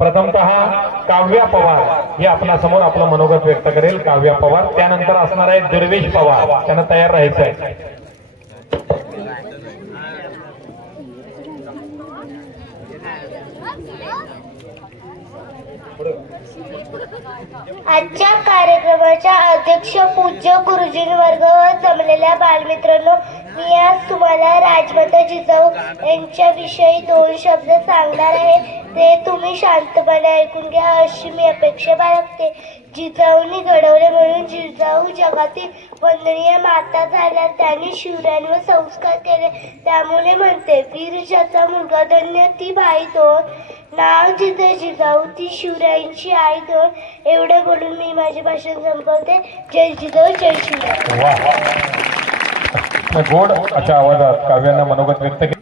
प्रथमतः काव्या पवार हे आपल्या समोर आपलं मनोगत व्यक्त करेल. काव्या पवार, त्यानंतर असणार आहे दुर्वेश पवार, त्यांना तयार राहायचं आहे. आजच्या कार्यक्रमाच्या अध्यक्ष पूज्य गुरुजी वर्ग व जमलेल्या बालमित्रांनो, मी आज तुम्हाला राजमाता जिजाऊ यांच्याविषयी 2 शब्द सांगणार आहे. ते तुम्ही शांतपणे ऐकून घ्या अशी मी अपेक्षा बाळगते. जिजाऊंनी घडवले म्हणून जिजाऊ जगातील वंदनीय माता झाल्या. त्यांनी शिवरायांवर संस्कार केले त्यामुळे म्हणते, वीर ज्याचा मुलगा धन्य ती बाई दोन, नाव जिथे जिजाऊ ती शिवरायांची आई दोन. एवढं बोलून मी माझे भाषण संपवते. जय जिजाऊ, जय शिवराय. गोड अशा आवाजात काव्यांना मनोगत व्यक्त केले.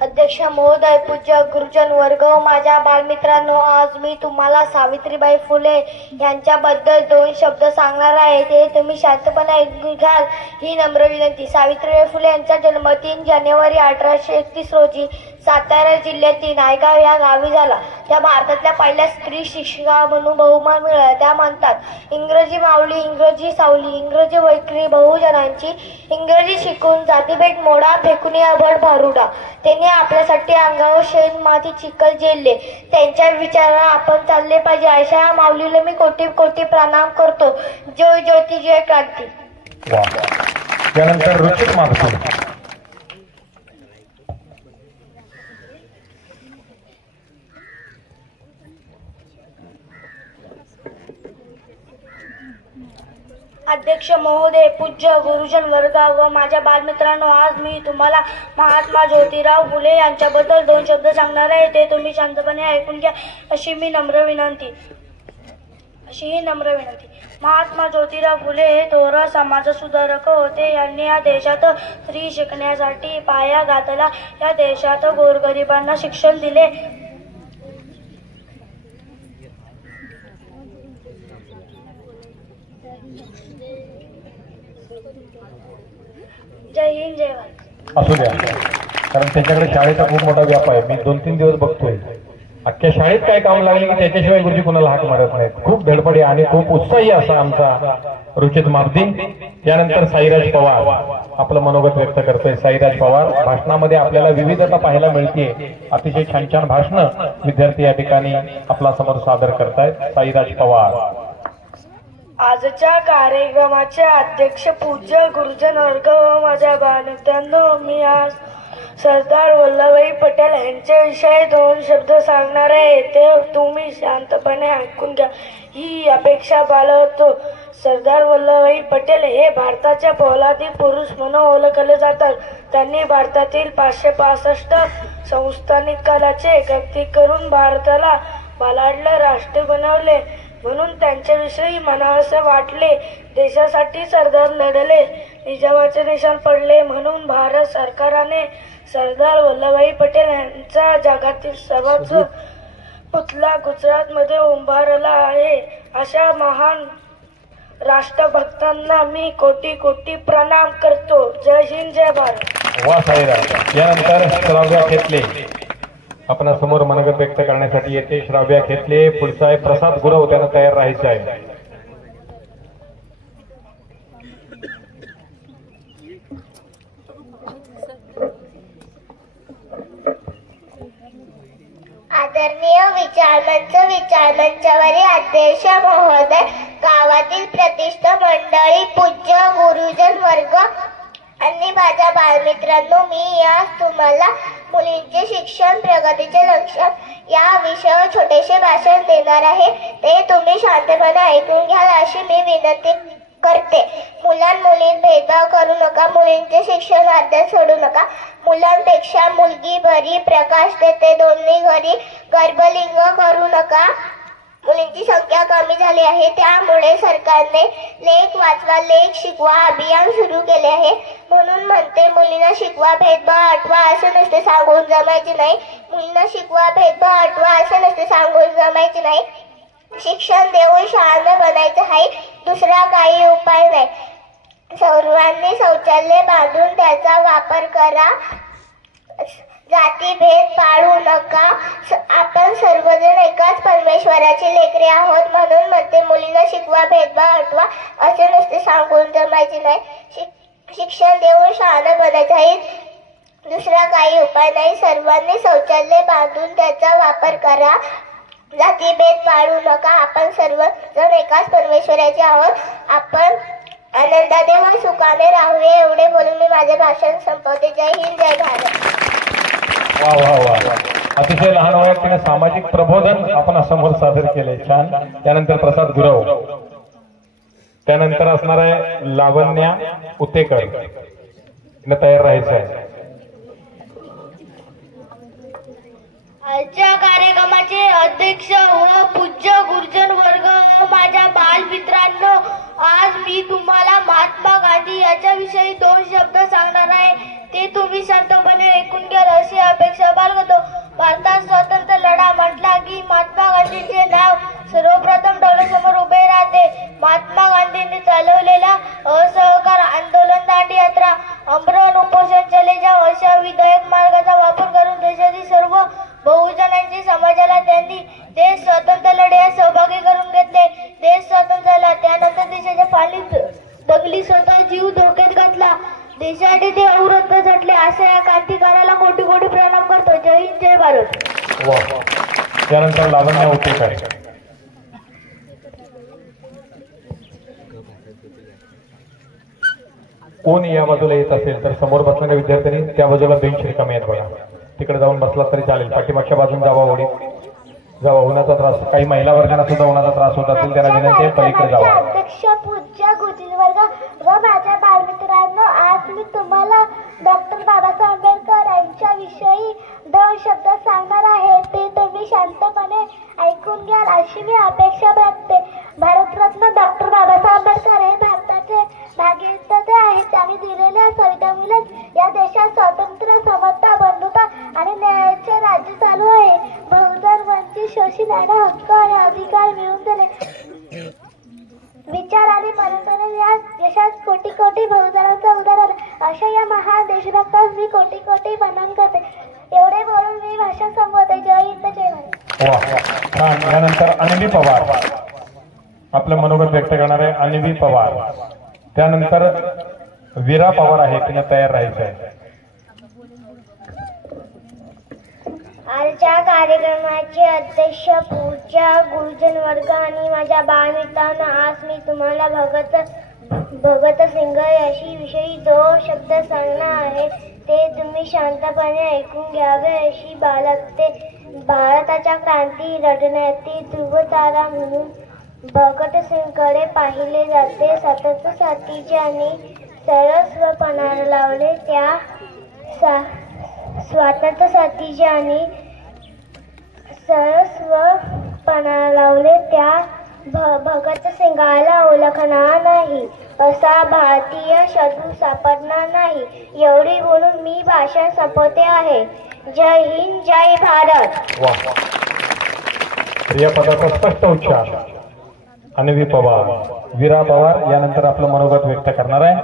अध्यक्ष महोदय, पूज्य गुरुजन वर्ग, माझ्या बालमित्रांनो, आज मी तुम्हाला सावित्रीबाई फुले यांच्याबद्दल 2 शब्द सांगणार आहे. ते तुम्ही शांतपणे ऐकून घ्याल ही नम्र विनंती. सावित्रीबाई फुले यांचा जन्म 3 जानेवारी 1831 रोजी सातारा जिल्ह्यातील नायगाव या गावी झाला. त्या भारतातल्या पहिल्या स्त्री शिक्षिका म्हणून बहुमान मिळाला. त्या म्हणतात, इंग्रजी माऊली, इंग्रजी सावली, इंग्रजी वैखरी बहुजनांची, इंग्रजी शिकून जातीभेद मोडा, फेकून अभड भारुडा. त्यांनी आपल्यासाठी अंगावर शेण माती चिखल झेलले. त्यांच्या विचाराला आपण चालले पाहिजे. अशा माऊलीला मी कोटी कोटी प्रणाम करतो. जय ज्योती, जय क्रांती. त्यानंतर रुचित मागतो. अध्यक्ष महोदय, पूज्य गुरुजन वर्ग व माझ्या बालमित्रांनो, आज मी तुम्हाला महात्मा ज्योतिराव फुले यांच्याबद्दल 2 शब्द सांगणार आहे. ते तुम्ही शांतपणे ऐकून घ्या अशी नम्र विनंती. महात्मा ज्योतिराव फुले हे थोर समाजसुधारक होते. यांनी या देशात स्त्री शिकण्यासाठी पाया घातला. या देशात गोरगरिबांना शिक्षण दिले. जय हिंद, जय भारत. असू द्या, कारण त्याच्याकडे शाळेचा खूप मोठा व्याप आहे. मी 2-3 दिवस बघतोय, अख्ख्या शाळेत काय काम लागले की त्याच्याशिवाय गुरुजी कोणाला हाक मारत नाहीत. खूप धडपडी आणि खूप उत्साही असा आमचा रुचित मागदी. त्यानंतर साईराज पवार आपलं मनोगत व्यक्त करतोय. साईराज पवार, भाषणामध्ये आपल्याला विविधता पाहायला मिळते. अतिशय छान छान भाषणं विद्यार्थी या ठिकाणी आपला समोर सादर करतायत. साईराज पवार. आजच्या कार्यक्रमाचे अध्यक्ष पूज्य गुरुजन वर्ग व माझ्या बालमित्रांनो, मी आज सरदार वल्लभभाई पटेल यांच्याविषयी 2 शब्द सांगणार आहे. ते तुम्ही शांतपणे ऐकून घ्या ही अपेक्षा बाळगतो. सरदार वल्लभभाई पटेल हे भारताच्या पोलादी पुरुष म्हणून ओळखले जातात. त्यांनी भारतातील 565 संस्थानिकांचे एकत्रित करून भारताला बलाढ्य राष्ट्र बनवले. म्हणून त्यांच्याविषयी म्हणावंसे वाटले. देशासाठी सरदार लढले, निजामाचे निशाण पडले. म्हणून भारत सरकारने सरदार वल्लभभाई पटेल यांचा जगातील सर्वोच्च पुतळा गुजरातमध्ये उभारला आहे. अशा महान राष्ट्रभक्तांना मी कोटी कोटी प्रणाम करतो. जय हिंद, जय भारत. वा साईराज. यानंतर श्राव्या खेतले आपल्या समोर मनोगत व्यक्त करण्यासाठी येते. श्राव्या खेतले. पुढचा आहे प्रसाद गुरव, त्यांना तयार राहायचं आहे. आदरणीय विचारमंचावरील अध्यक्ष महोदय, गावातील प्रतिष्ठित मंडळी, पूज्य गुरुजन वर्ग आणि माझ्या बालमित्रांनो, मी आज तुम्हाला मुलींचे शिक्षण प्रगतीचे लक्षण या विषयावर छोटेसे भाषण देणार आहे. ते तुम्ही शांतपणे ऐकून घ्याल अशी मी विनंती करते. मुलांमुलीत भेदभाव करू नका. मुलींचे शिक्षण अध्यास सोडू नका. मुलांपेक्षा मुलगी बरी प्रकाश देते दोन्ही घरी. गर्भलिंग करू नका. मुलींची संख्या कमी झाली आहे, त्यामुळे सरकारने लेख वाचवा लेख शिकवा अभियान सुरू केले आहे. म्हणून म्हणते, मुलींना शिकवा भेदभाव हटवा असे नुसते सांगून जमायचे नाही. मुलींना शिकवा भेदभाव हटवा असे नुसते सांगून जमायचे नाही. शिक्षण देऊन शहाणं बनायचं आहे, दुसरा काही उपाय नाही. सर्वांनी शौचालय बांधून त्याचा वापर करा. जातीभेद पाळू नका. आपण सर्वजण एकाच परमेश्वराची लेकरे आहोत. म्हणून म्हणते मुलींना शिकवा, भेदभाव हटवा. असे नुसते सांगून जमायचे नाही. शिक्षण देऊन शहाणं बनायचं, दुसरा काही उपाय नाही. सर्वांनी शौचालय बांधून त्याचा वापर करा. जातीभेद पाळू नका. आपण सर्वजण एकाच परमेश्वराचे आहोत. आपण आनंदाने व सुखाने राहूया. एवढे बोलून मी माझे भाषण संपवते. जय हिंद, जय भारत. वा वा वा, अतिशय लहान वयात तिने सामाजिक प्रबोधन आपण समोर सादर केले. छान. त्यानंतर प्रसाद गुरव, त्यानंतर असणार आहे लावण्या उतेकर. तिने तयार राहायचं आहे. आजच्या कार्यक्रमाचे अध्यक्ष व पूज्य गुरुजन वर्ग व माझ्या बालमित्रांनो, आज मी तुम्हाला महात्मा गांधी याच्याविषयी 2 शब्द सांगणार आहे. ते तुम्ही शांतपणे ऐकून घ्याल अशी अपेक्षा बाळगतो. भारतात स्वातंत्र्य लढा म्हटला की महात्मा गांधींचे नाव सर्वप्रथम डोळ्यासमोर उभे राहते. महात्मा गांधींनी चालवलेला असहकार आंदोलन, दांडीयात्रा, आमरण उपोषण, चले जाव अशा विधायक मार्गाचा वापर करून देशातील सर्व बहुजनांची समाजाला त्यांनी देश स्वातंत्र्य लढ्यात सहभागी करून घेतले. देश स्वातंत्र्य झाला त्यानंतर देशाच्या फाळणीत दंगली स्वतः जीव धोक्यात घातला. देशासाठी ते अवरत झटले. अशा या क्रांतिकाराला कोटी कोटी प्रणाम करतो. जय हिंद, जय भारत. वा. त्यानंतर लावण्या उतेकर. कोण या बाजूला येत असेल तर समोर बसणाऱ्या विद्यार्थ्यांनी त्या बाजूला बेंच रिकामे आहेत बघा, तिकडे जाऊन बसला तरी चालेल. पाठीमागच्या बाजून जावा, ओढीत जावा. उन्हाचा त्रास, काही महिला वर्गांना सुद्धा उन्हाचा त्रास होत असेल त्यांना विनंती आहे पलीकडे जावा. अध्यक्ष, पूज्य गुरुजन वर्ग व माझ्या बालमित्रांनो, आज मी तुम्हाला डॉक्टर बाबासाहेब आंबेडकर यांच्याविषयी 2 शब्द सांगणार आहे. ते तुम्ही शांतपणे ऐकून घ्याल अशी मी अपेक्षा बाळगते. भारतरत्न डॉक्टर बाबासाहेब आंबेडकर हे भारताचे भाग्यविधाते आहेत. त्यांनी दिलेल्या संविधानामुळेच या देशात स्वातंत्र्य, समता, बंधुता आणि न्यायाचे राज्य चालू आहे. बहुजन वंचित शोषित यांना हक्क आणि अधिकार मिळवून दिले. विचार आणि मनोरंजन या देशात कोटी कोटी बहुजनांचा उद्धार झाला. अशा या महान देशभक्तास मी कोटी कोटी वंदन करते. एवढे बोलून मी भाषण संपवते. जय हिंद, जय भारत. छान. यानंतर अन्वी पवार आपलं मनोगत व्यक्त करणार आहे. अन्वी पवार. त्यानंतर वीरा पवार आहे, तिने तयार राहायचं आहे. आजच्या कार्यक्रमाचे अध्यक्ष, पूज्य गुरुजन वर्ग आणि माझ्या बालमित्रांनो, आज मी तुम्हाला भगतसिंग याविषयी 2 शब्द सांगणार आहे. ते तुम्ही शांतपणे ऐकून घ्यावे अशी बाळगते. भारताच्या क्रांती लढण्यातील ध्रुवतारा म्हणून भगतसिंगकडे पाहिले जाते. स्वातंत्र्यासाठी आणि सर्वस्वपणाला लावले त्या स्वातंत्र्यासाठी आणि सर्वस्वपणाला लावले त्या भगतसिंगाला ओळखणार नाही असा भारतीय शत्रू सापडणार नाही. एवढी बोलून मी भाषण संपवते आहे. जय हिंद, जय भारत. क्रियापदाचा स्पष्ट उच्चार. अन्वी पवार, वीरा पवार यानंतर आपलं मनोगत व्यक्त करणार आहे.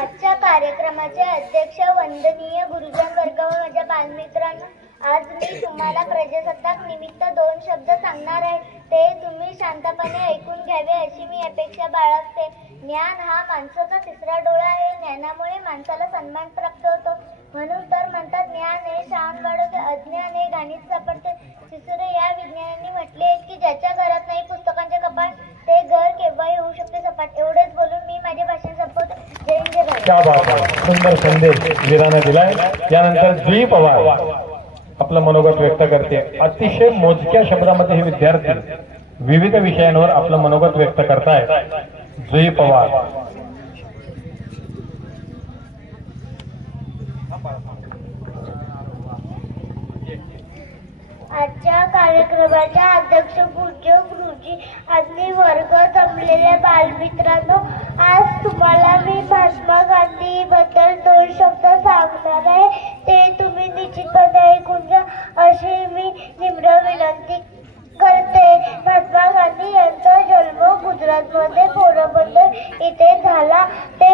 आजच्या कार्यक्रमाचे अध्यक्ष, वंदनीय गुरुजन वर्ग व माझ्या बालमित्रांनो, आज मी तुम्हाला प्रजासत्ताक निमित्त 2 शब्द सांगणार आहे. ते तुम्ही शांतपणे ऐकून घ्यावे अशी मी अपेक्षा बाळगते. ज्ञान हा माणसाचा 3रा डोळा आहे. ज्ञानामुळे माणसाला सन्मान प्राप्त होतो. म्हणून तर म्हणतात ज्ञान हे शान वाढवते, अज्ञान हे घाणीत सापडते. सिसुरे या विज्ञानाने म्हटले आहे की ज्याच्या घरात नाही पुस्तकांचे कपाट ते घर केव्हाही होऊ शकते सपाट. एवढेच बोलून मी माझे भाषण संपवते. जय हिंद, जय भारत. क्या बात आहे. सुंदर संदेश वीराने दिलाय. यानंतर जुई पवार आपलं मनोगत व्यक्त करते. अतिशय मोजक्या शब्दामध्ये हे विद्यार्थी विविध विषयांवर आपलं मनोगत व्यक्त करतायत. जुई पवार. आजच्या कार्यक्रमाच्या अध्यक्ष, पूज्य गुरुजी आणि वर्ग जमलेल्या बालमित्रांनो, आज तुम्हाला मी महात्मा गांधी बद्दल 2 शब्द सांगणार आहे. ते तुम्ही निश्चितपणे ऐकून घ्या अशी मी निम्र विनंती करते. महात्मा गांधी यांचा जन्म गुजरातमध्ये पोरबंदर इथे झाला. ते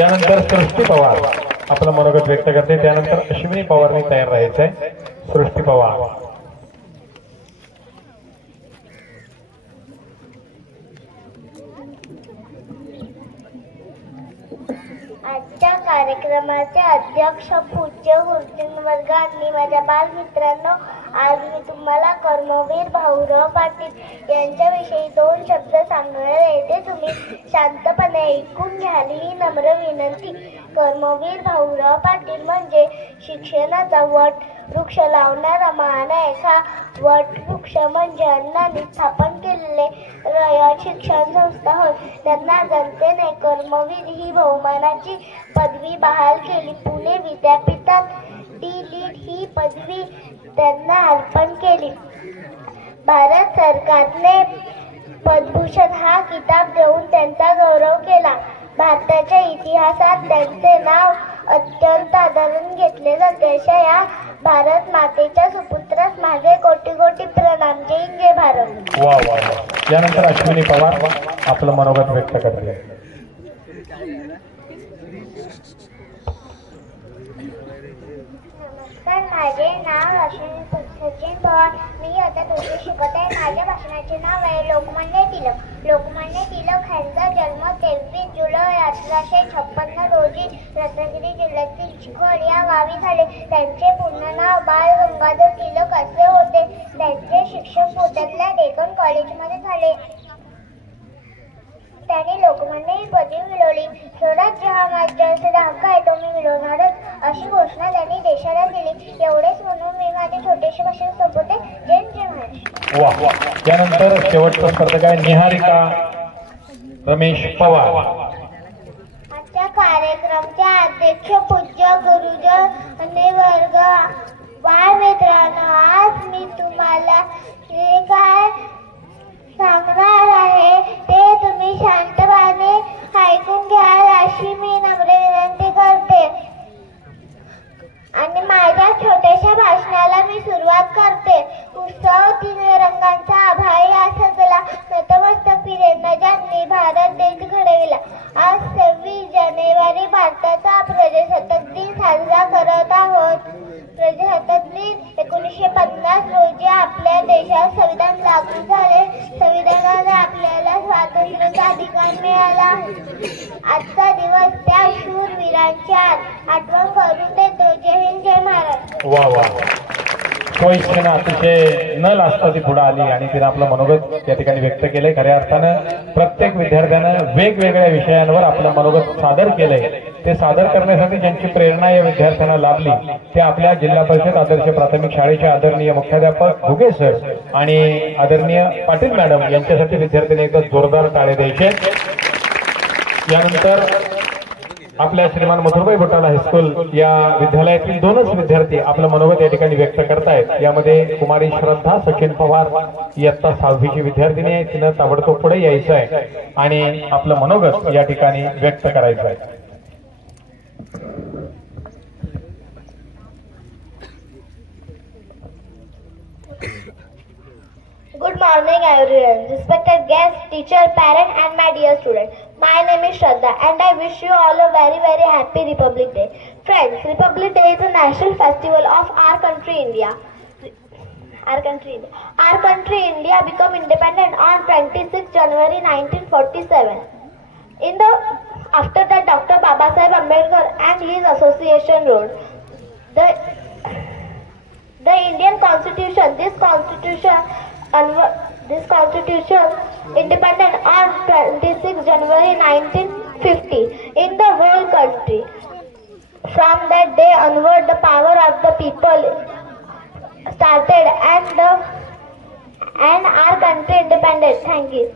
यानंतर सृष्टी पवार आपलं मनोगत व्यक्त करते. त्यानंतर अश्विनी पवारनी तयार राहायचंय. सृष्टी पवार. आजच्या कार्यक्रमाचे अध्यक्ष पूज्य गुरुजनवर्ग आणि माझ्या बालमित्रांनो, आज मी तुम्हाला कर्मवीर भाऊराव पाटील यांच्याविषयी 2 शब्द सांगणार आहे. ते तुम्ही शांतपणे ऐकून घ्याल ही नम्र विनंती. कर्मवीर भाऊराव पाटील म्हणजे शिक्षणाचा वट वृक्ष लावणारा माणूस. हा वट वृक्ष म्हणजे अण्णांनी स्थापन केलेले रयत शिक्षण संस्था होय. त्यांना जनतेने कर्मवीर ही बहुमानाची पदवी बहाल केली. पुणे विद्यापीठात डी.लिट ही पदवी त्यांना अर्पण केली. भारत सरकारने पद्मभूषण हा किताब देऊन त्यांचा गौरव केला. भारताच्या इतिहासात त्यांचे नाव अत्यंत आदराने घेतले जाते. अशा या भारत मातेच्या सुपुत्रास माझे कोटी कोटी प्रणाम. जय हिंद, जय भारत. वा वा वा. यानंतर अश्विनी पवार आपलं मनोगत व्यक्त करते. नमस्कार, माझे नाव अश्विनी सचिन पवार. मी आता 2री शिकत आहे. माझ्या भाषणाचे नाव आहे लोकमान्य टिळक. लोकमान्य टिळक यांचा जन्म 23 जुलै 1856 रोजी रत्नागिरी जिल्ह्यातील चिखोड या गावी झाले. त्यांचे पूर्ण नाव बाळ गंगाधर टिळक असे होते. त्यांचे शिक्षण पुण्यातल्या डेक्कन कॉलेजमध्ये झाले. त्यांनी लोकमान्य ही पदवी मिळवली. स्वराज्य हा माझ्याचा हक्क आहे, तो मी मिळवणारच, अशी घोषणा त्यांनी देशाला दिली. एवढेच म्हणून मी माझे छोटेसे भाषण संपवते. जय जय महाराष्ट्र. वा. यानंतर शेवटचा स्पर्धक आहे निहारिका रमेश पवार. आजच्या कार्यक्रमाचे अध्यक्ष पूज्य गुरुजन आणि वर्ग. बाळ मित्रांनो, आज मी तुम्हाला जे काय सांगणार आहे ते तुम्ही शांतपणे ऐकून घ्याल अशी मी नम्र विनंती करते. आणि माझ्या छोट्याशा भाषणाला मी सुरुवात करते. उत्सव 3 रंगांचा आभाळी असा सजला, नतमस्तक फिरेंना ज्यांनी भारत देश घडविला. आज 26 जानेवारी भारताचा प्रजासत्ताक दिन साजरा करत आहोत. प्रजासत्ताक दिन 1950 रोजी आपल्या देशात संविधान लागू झाले. संविधानाने आपल्याला स्वातंत्र्याचा अधिकार मिळाला. आजचा दिवस त्या शूरवीरांची आठवण करून देतो. जय हिंद, जय महाराष्ट्र. वा वा. स्वइच्छेनं अतिशय न लाजता ती पुढे आली आणि तिने आपलं मनोगत या ठिकाणी व्यक्त केलंय. खऱ्या अर्थानं प्रत्येक विद्यार्थ्यानं वेगवेगळ्या विषयांवर आपलं मनोगत सादर केलंय. ते सादर करण्यासाठी ज्यांची प्रेरणा या विद्यार्थ्यांना लाभली ते आपल्या जिल्हा परिषद आदर्श प्राथमिक शाळेचे आदरणीय मुख्याध्यापक घुगे सर आणि आदरणीय पाटील मॅडम यांच्यासाठी विद्यार्थ्यांनी एकदा जोरदार टाळे द्यायचे. यानंतर आपल्या श्रीमान मथुरबाई बोटाला हायस्कूल या विद्यालयातील 2च विद्यार्थी आपलं मनोगत या ठिकाणी व्यक्त करतायत. यामध्ये कुमारी श्रद्धा सचिन पवार इयत्ता 6वीची विद्यार्थिनी आहे. तिनं ताबडतोब पुढे यायचं आहे आणि आपलं मनोगत या ठिकाणी व्यक्त करायचं आहे. Good morning everyone, respected guests, teacher, parent and my dear student. My name is Shraddha and I wish you all a very happy Republic Day. Friends, Republic Day is a national festival of our country India. Our country India became independent on 26 January 1947. After that Dr. Babasaheb Ambedkar and his association wrote the Indian Constitution. This constitution independent on 26 January 1950 in the whole country. From that day onward, the power of the people started and our country independent. Thank you.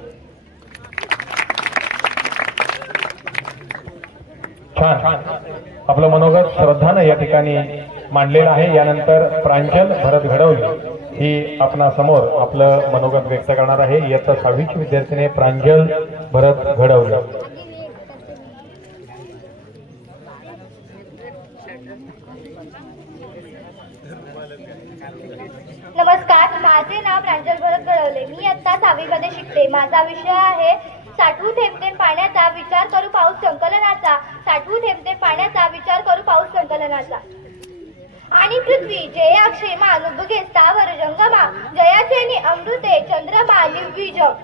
छान. आपलं मनोगत श्रद्धानं या ठिकाणी मांडलेलं आहे. यानंतर प्रांजल भरत घडवली ही आपणा समोर आपलं मनोगत व्यक्त करणार आहे. इयत्ता 6वीची विद्यार्थिनी प्रांजल भरत घडवली. नमस्कार, माझे नाव प्रांजल भरत घडवले. मी इयत्ता 6वीमध्ये शिकते. माझा विषय आहे साठवू थेंब थेंब पाण्याचा, विचार करू पाऊस संकलनाचा. साठवू ठेवते पाण्याचा विचार करू पाऊस संकलनाचा. आणि पृथ्वी जया क्षेमा नुबुगे स्थावर जंगमा जयाचे अमृते चंद्रमा लिव्वी जग.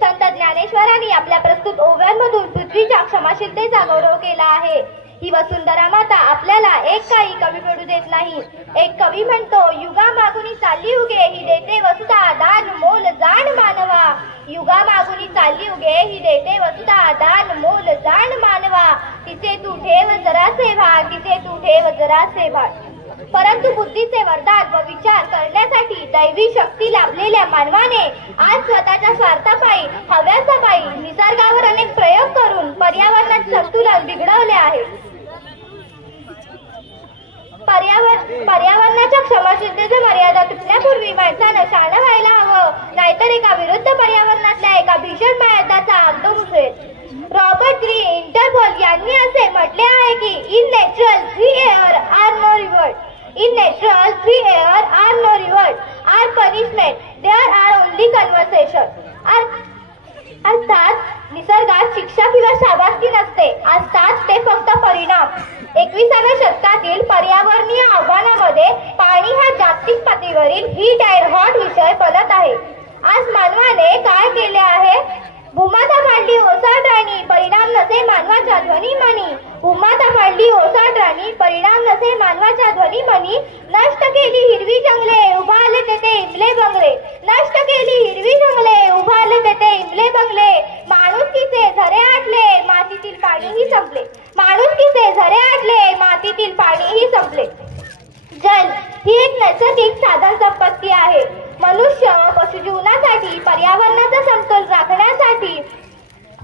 संत ज्ञानेश्वरांनी आपल्या प्रस्तुत ओव्यांमधून पृथ्वीच्या क्षमाशीलतेचा गौरव केला आहे. ही वसुंधरा माता आपल्याला एक काही कमी पडू देत नाही. एक कवी म्हणतो, युगा मागुनी चालली उगे ही देते वसुधा दान मोल जाण मानवा. युगा मागुनी चालली उगे ही देते वसुधा दान मोल जाण मानवा. तिचे तू ठेव जरासे भान, तिचे तू ठेव जरासे भान. परंतु बुद्धीचे वरदान व विचार करण्यासाठी दैवी शक्ती लाभलेल्या मानवाने आज स्वतःच्या स्वार्थापायी हव्यासापायी निसर्गावर अनेक प्रयोग करून पर्यावरणाचे संतुलन बिघडवले आहे. पर्यावरणाच्या क्षमाशीलतेची मर्यादा तुटण्यापूर्वी माणसानं शहाणं व्हायला हवं, नाहीतर एका विरुद्ध पर्यावरणातल्या एका भीषण महायुद्धाचा आगमन होईल. रॉबर्ट ग्रीन इंटरपोल यांनी असे म्हटले आहे की in natural 3 air are no reward. In natural 3 air are no reward, are punishment, there are only conversation. अर्थात निसर्गात शिक्षा किंवा शाबासकी नसते, असतात ते फक्त परिणाम. 21व्या शतकातील पर्यावरणीय आव्हानामध्ये पाणी हा जागतिक पातळीवरील हीट अँड हॉट विषय बनत आहे. आज मानवाने काय केले आहे? भूमाता फाडली ओसाड राणी, परिणाम नसे मानवाच्या ध्वनिमनी. भूमाता फाडली ओसाड राणी, परिणाम नसे मानवाच्या ध्वनिमनी. नष्ट केली हिरवी जंगले, उभारले तेथे इमले बंगले. नष्ट केली हिरवी जंगले, उभारले तेथे इमले बंगले. माणुसकीचे झरे आटले, मातीतील पाणीही संपले. माणुसकीचे झरे आटले, मातीतील पाणीही संपले. जल ही एक नैसर्गिक साधन संपत्ती आहे. मनुष्य पशुजीवनासाठी पर्यावरणाचा समतोल राखण्यासाठी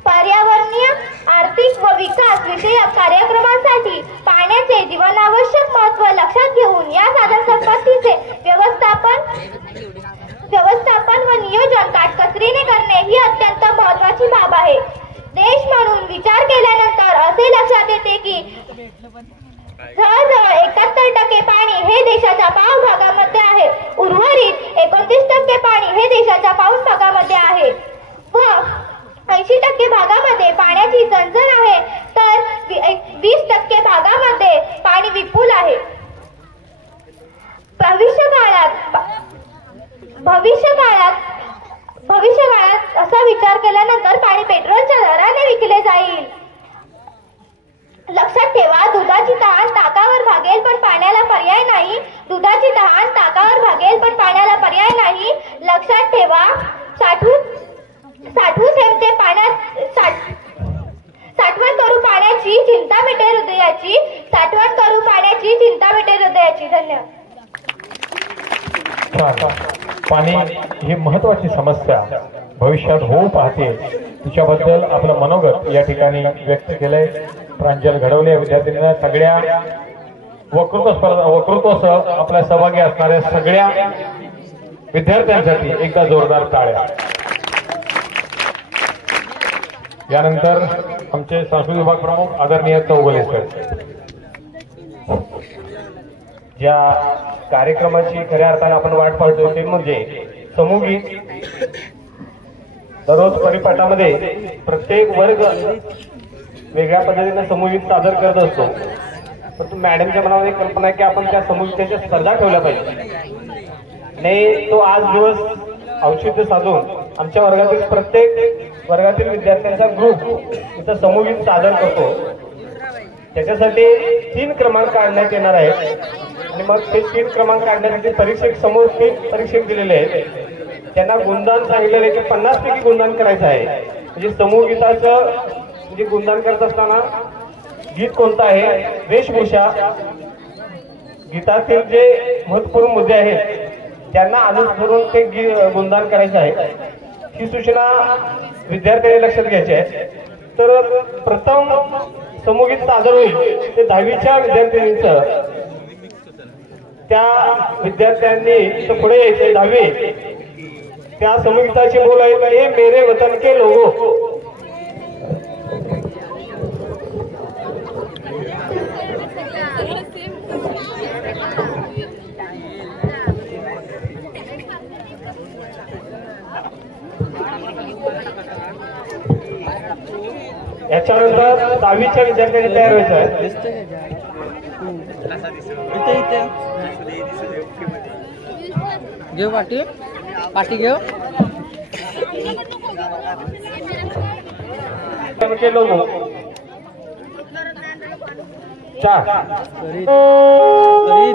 पर्यावरणीय आर्थिक व विकास विषयक कार्यक्रमांसाठी पाण्याचे जीवनावश्यक महत्त्व लक्षात घेऊन या साधन संपत्तीचे व्यवस्थापन व नियोजन काटकसरीने करणे ही अत्यंत महत्त्वाची बाब आहे. देश म्हणून विचार केल्यानंतर असे लक्षात येते की जवळजवळ 71% पाणी हे देशाच्या पाऊण भागामध्ये आहे. उर्वरित 29% पाणी हे देशाच्या पाऊण भागामध्ये आहे व 80% भागामध्ये पाण्याची चणचण आहे, तर 20% भागामध्ये पाणी विपुल आहे. भविष्यकाळात असा विचार केल्यानंतर पाणी पेट्रोलच्या दराने विकले जाईल. लक्षात ठेवा, दुधाची तहान ताकावर भागेल पण पाण्याला पर्याय नाही. दुधाची तहान ताकावर भागेल पण पाण्याला पर्याय नाही. लक्षात ठेवा, साठवून ठेवते पाण्यात साठवण करू पाण्याची चिंता मिटे हृदयाची. साठवण करू पाण्याची चिंता मिटे हृदयाची. धन्यवाद. पाणी ही महत्वाची समस्या भविष्यात होऊ पाहते, तिच्याबद्दल आपलं मनोगत या ठिकाणी व्यक्त केलंय. प्रांजल घडवले विद्यार्थ्यांना सगळ्या वक्तृत्वासह आपल्या सहभागी असणाऱ्या सगळ्या विद्यार्थ्यांसाठी एकदा जोरदार टाळ्या. यानंतर आमचे सांस्कृतिक विभाग प्रमुख आदरणीय चौगुले सर. ज्या कार्यक्रमाची खऱ्या अर्थाने आपण वाट पाहतो ते म्हणजे समूहगीत. दररोज परिपाठामध्ये प्रत्येक वर्ग वेगळ्या पद्धतीने समूहगीत सादर करत असतो, परंतु मॅडमच्या मनामध्ये कल्पना आहे की आपण त्या समूहगीताच्या स्पर्धा ठेवल्या पाहिजे. आणि तो आज दिवस औचित्य साधून आमच्या वर्गातील प्रत्येक वर्गातील विद्यार्थ्यांचा ग्रुप इथं समूहगीत सादर करतो. त्याच्यासाठी 3 क्रमांक काढण्यात येणार आहेत आणि मग ते 3 क्रमांक काढण्यासाठी परीक्षक समोर 3 परीक्षक दिलेले आहेत. त्यांना गुणदान सांगितलेले की 50% गुणदान करायचं आहे. म्हणजे समूहगीताचं म्हणजे गुणदान करत असताना गीत कोणतं आहे, वेशभूषा, गीतातील जे महत्वपूर्ण मुद्दे आहेत त्यांना अनुसरून ते गुणदान करायचं आहे. ही सूचना विद्यार्थ्यांनी लक्षात घ्यायची आहे. तर प्रथम समूहगीत सादर होईल ते 10वीच्या विद्यार्थिनींचं. त्या विद्यार्थ्यांनी पुढे यायचे 10वी. त्या समूहगीताची बोल आहे, ये मेरे वतन के लोगो. याच्यानंतर 10वीच्या विद्यार्थ्यांनी तयार व्हायचं आहे. घेऊ पाठी पाठी घेऊ लोगो 4 फरीद देवी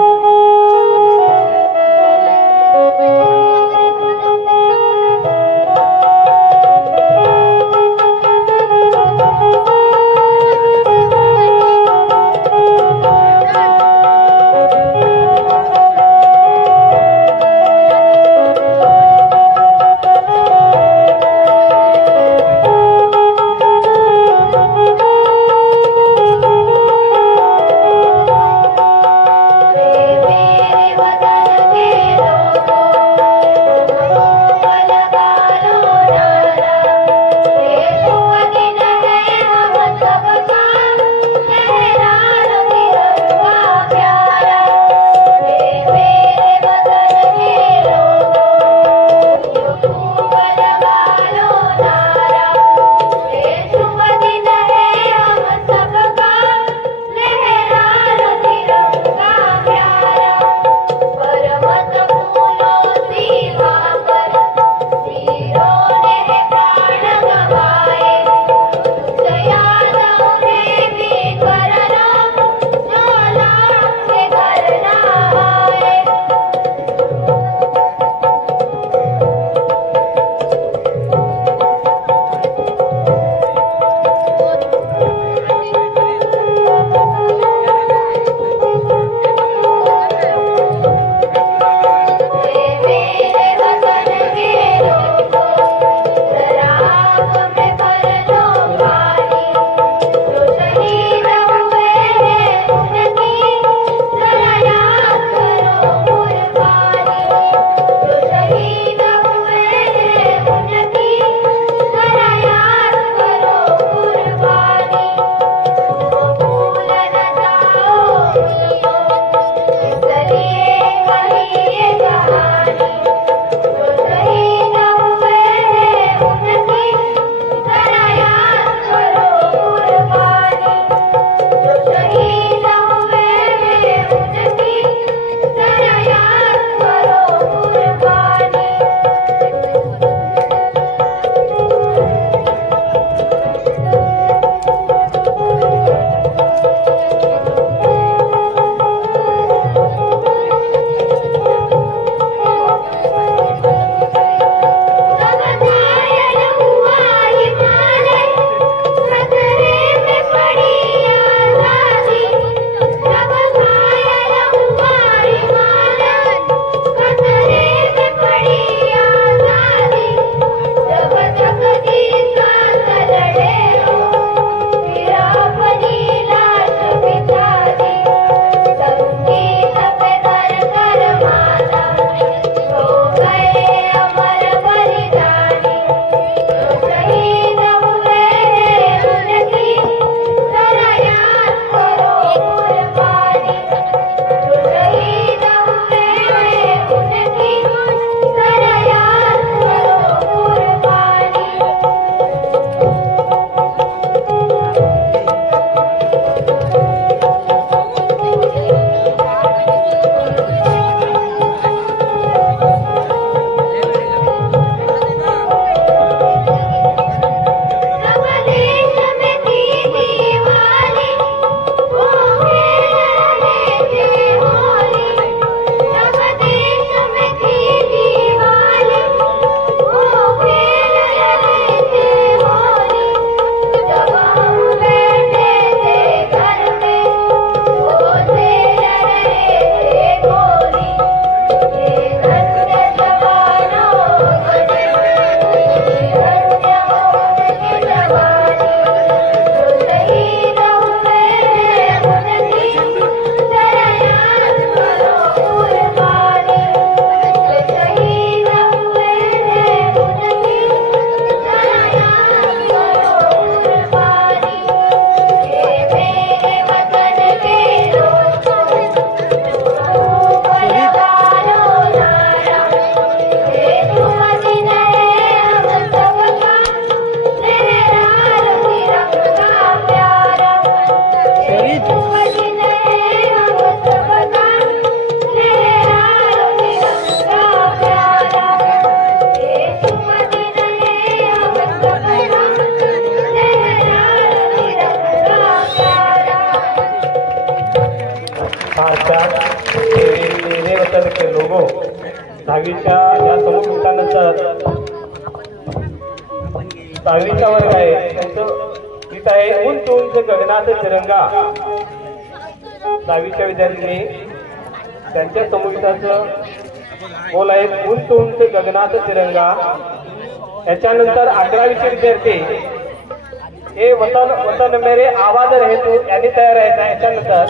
6वीचा वर्ग आहे त्यांचं गीत आहे उंच उंच गगनात तिरंगा. 6वीच्या विद्यार्थ्यांनी त्यांच्या समूहाचं बोल आहे उंच उंच गगनात तिरंगा. याच्यानंतर 11वीचे विद्यार्थी हे वतन वतन मेरे आवाज रहे तू यांनी तयार आहे. याच्यानंतर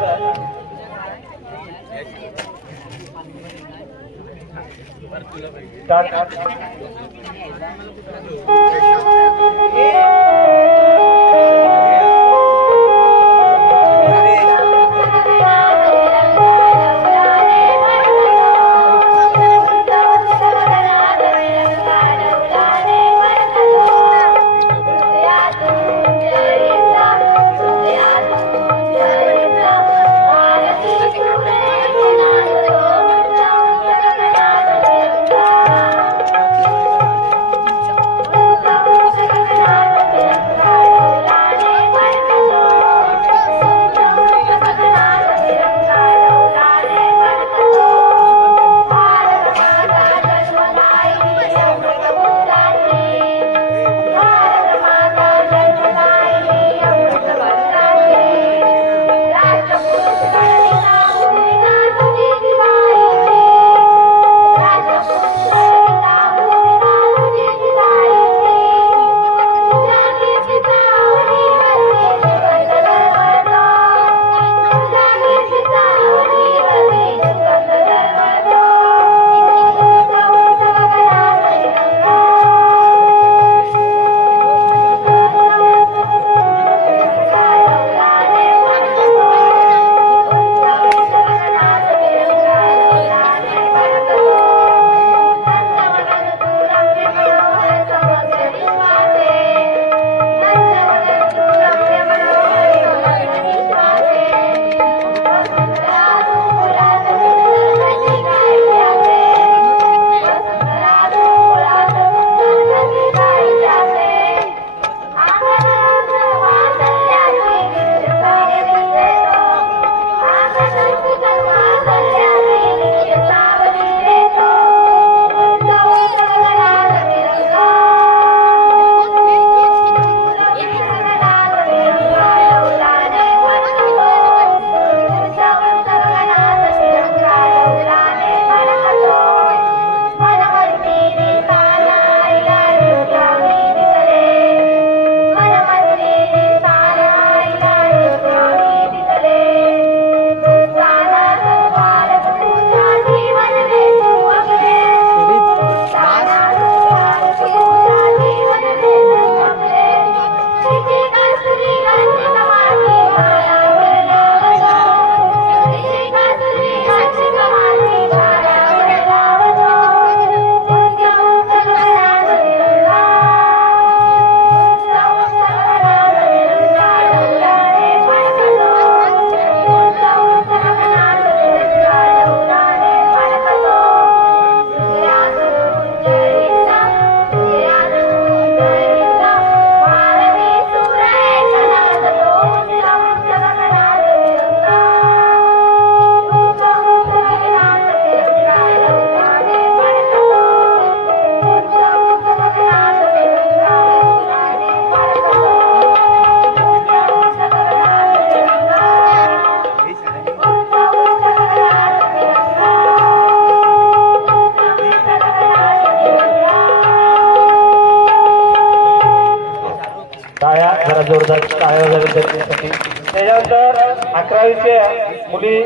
जोरदार टाळ्या विद्यार्थ्यांसाठी. त्याच्यानंतर 11वीच्या मुली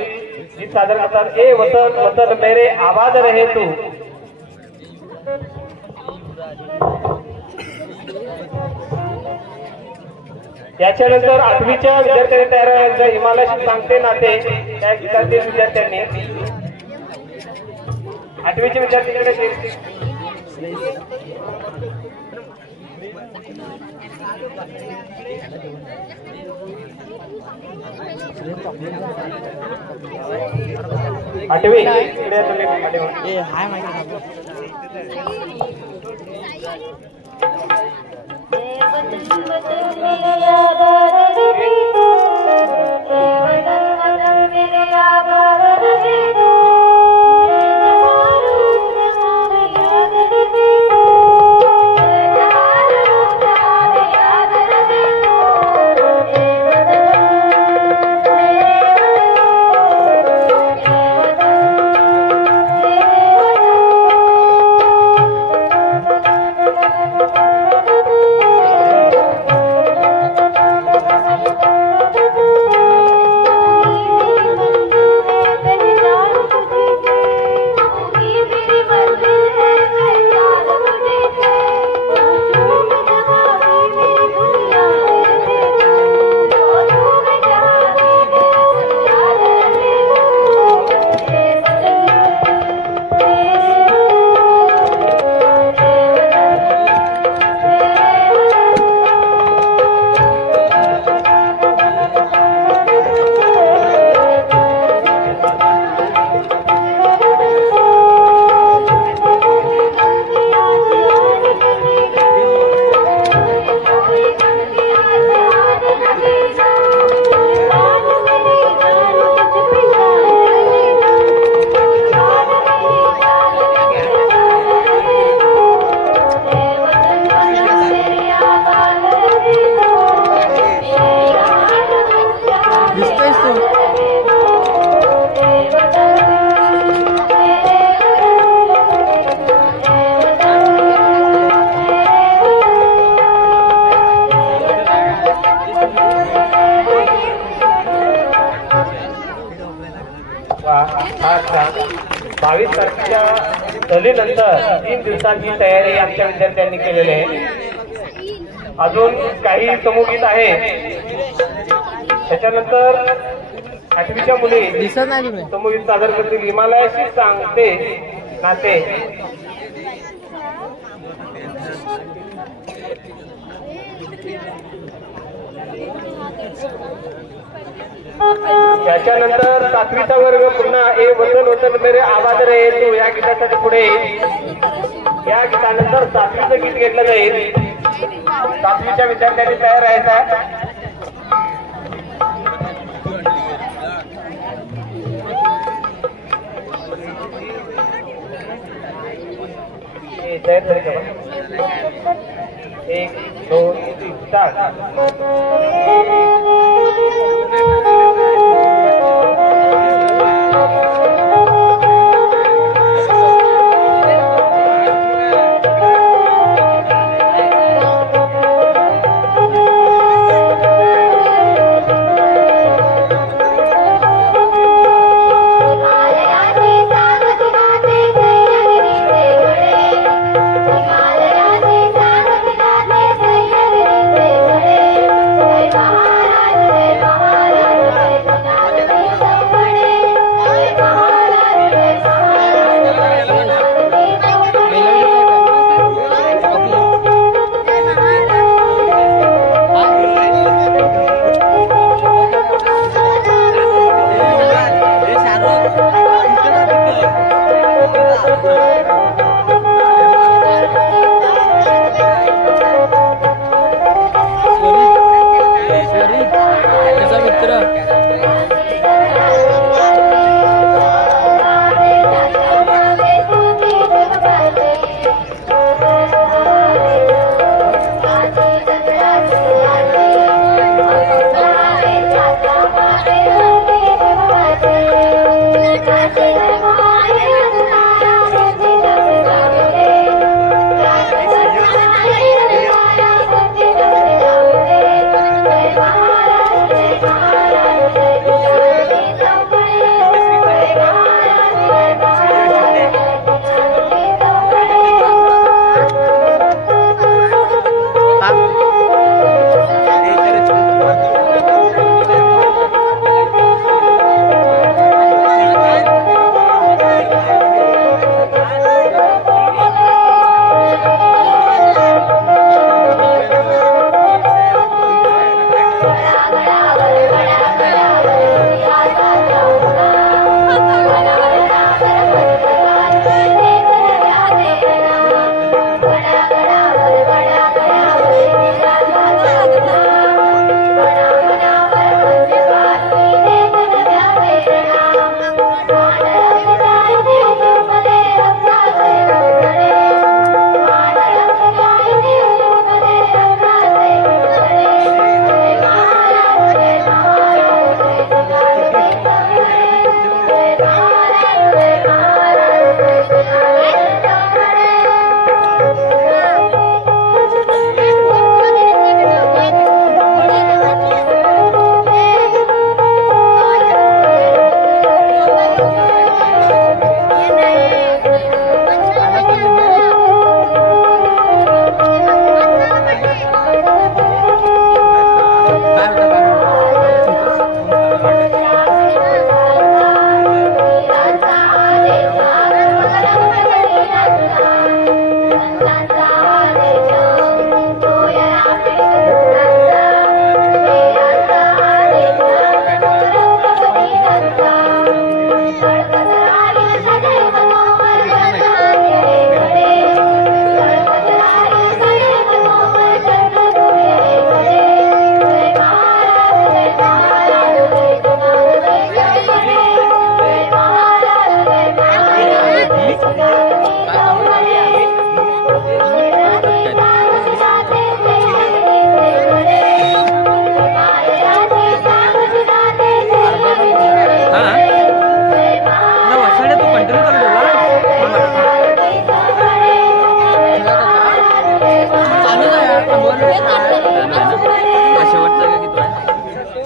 गीत सादर करतात ए वतन वतन मेरे आवाज रहे तू. याच्यानंतर 8वीच्या विद्यार्थ्यांनी तयार व्हायचं हिमालयाशी सांगते नाते त्या गीतातील विद्यार्थ्यांनी 8वीच्या विद्यार्थ्यांकडे आठवी हाय माहिती 22 तारखेच्या सहलीनंतर 3 दिवसांची तयारी आमच्या विद्यार्थ्यांनी केलेली आहे. अजून काही समूहगीत आहे. त्याच्यानंतर 8वीच्या मुली समूहगीत सादर करतील. हिमालयाशी सांगते नाते. त्याच्यानंतर 7वीचा वर्ग पुन्हा ए वतन वतन मेरे आवाज रे तू या गीतासाठी पुढे येईल. या गीतानंतर 7वीचं गीत घेतलं जाईल. 7वीच्या विद्यार्थ्यांनी तयार राहायचा. तयार झाले का? 1 2 3 स्टार्ट.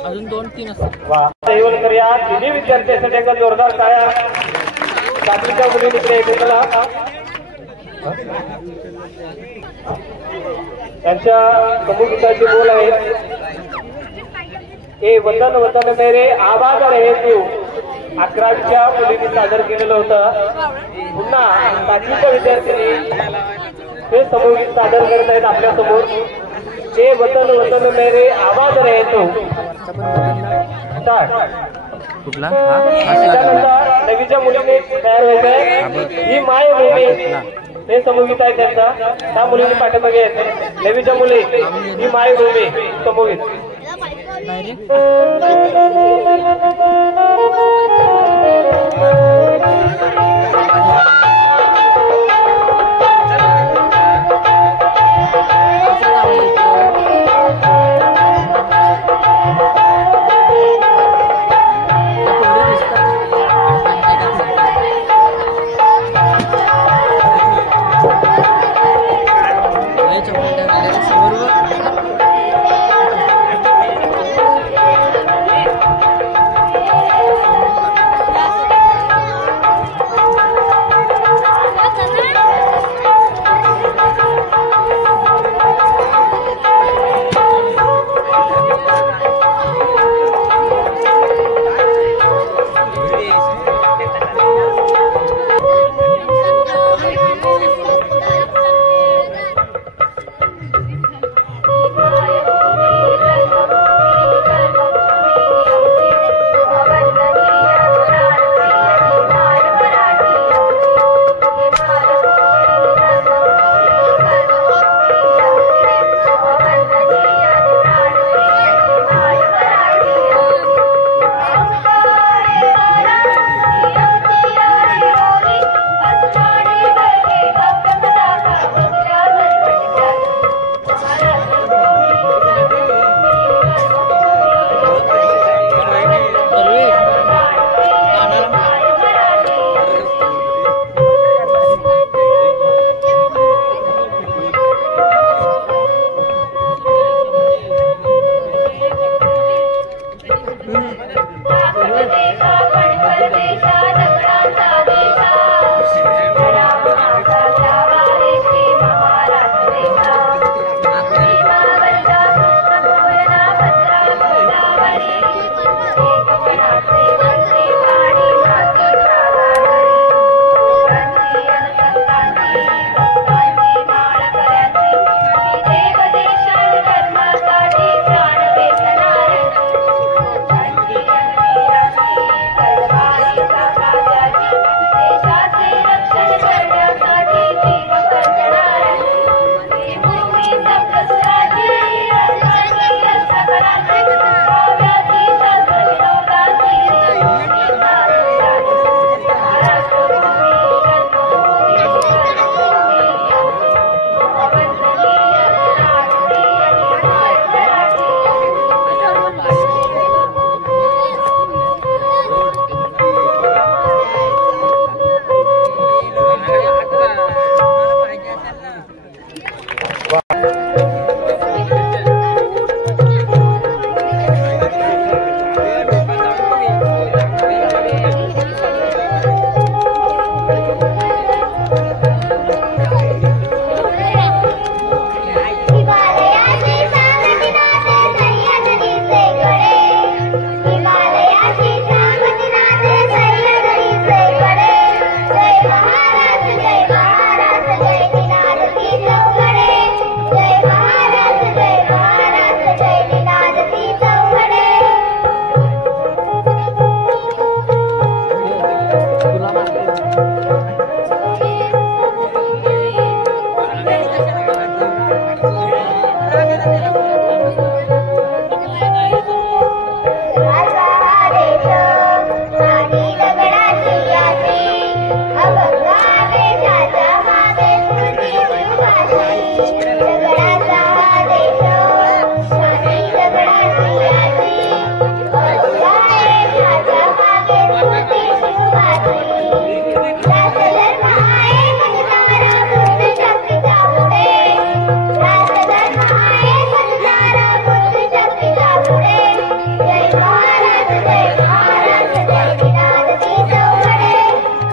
अजून 2-3 असतात. वा, देवलकर या तिन्ही विद्यार्थ्यांसाठी एक जोरदार टाळ्या. बाकीच्या मुलींकडे येते चला. त्यांच्या समूहाचे बोल आहे. ए वतन वतन मेरे आवाज रहे तू 11वीच्या मुलींनी सादर केलेलं होतं. पुन्हा 5वीच्या विद्यार्थ्यांनी हे समूह सादर करत आहेत आपल्या समोर. ए वतन वतन मेरे आवाज रहे तू. त्यानंतर नवीच्या मुलीने तयार व्हायचंय. ही मायभूमी हे समूहित आहे त्यांचा. त्या मुलींनी पाठीमागे येते. नवीच्या मुली ही मायभूमी समूहित.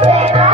जय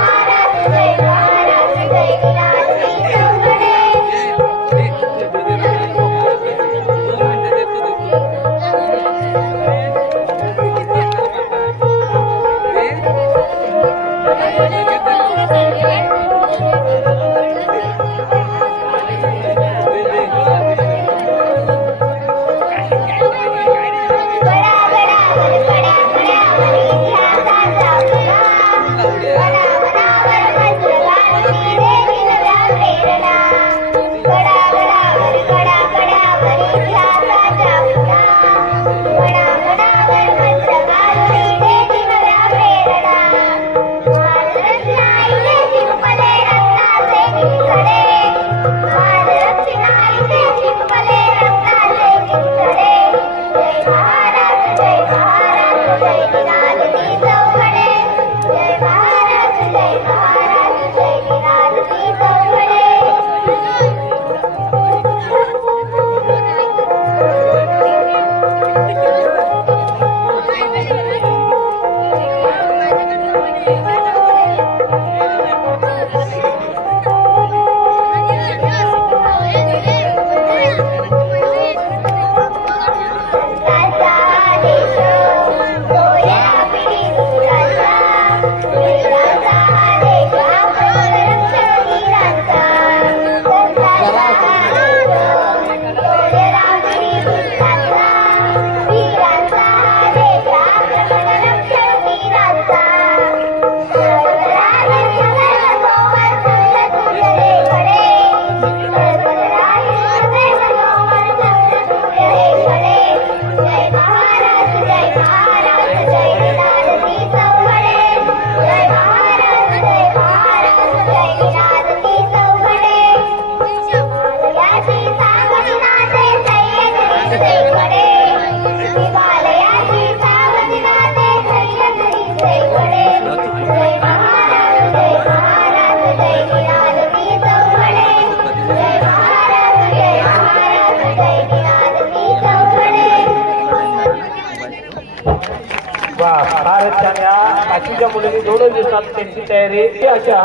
फारच छान. या बाकीच्या मुलांनी 2 दिवसात त्यांची तयारी ती अशा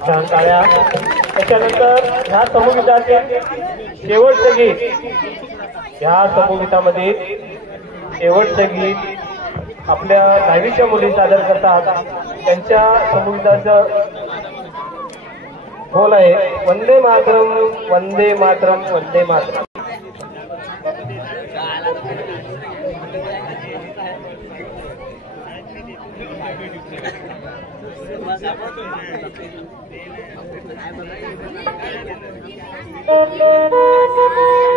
फार छान टाळ्या. त्याच्यानंतर ह्या समूहगीताचे शेवटचं गीत, ह्या समूहगीतामध्ये शेवटचं गीत आपल्या 10वीच्या मुली सादर करतात. त्यांच्या समूहगीताचं बोल आहे वंदे मातरम वंदे मातरम वंदे मातरम. Thank you.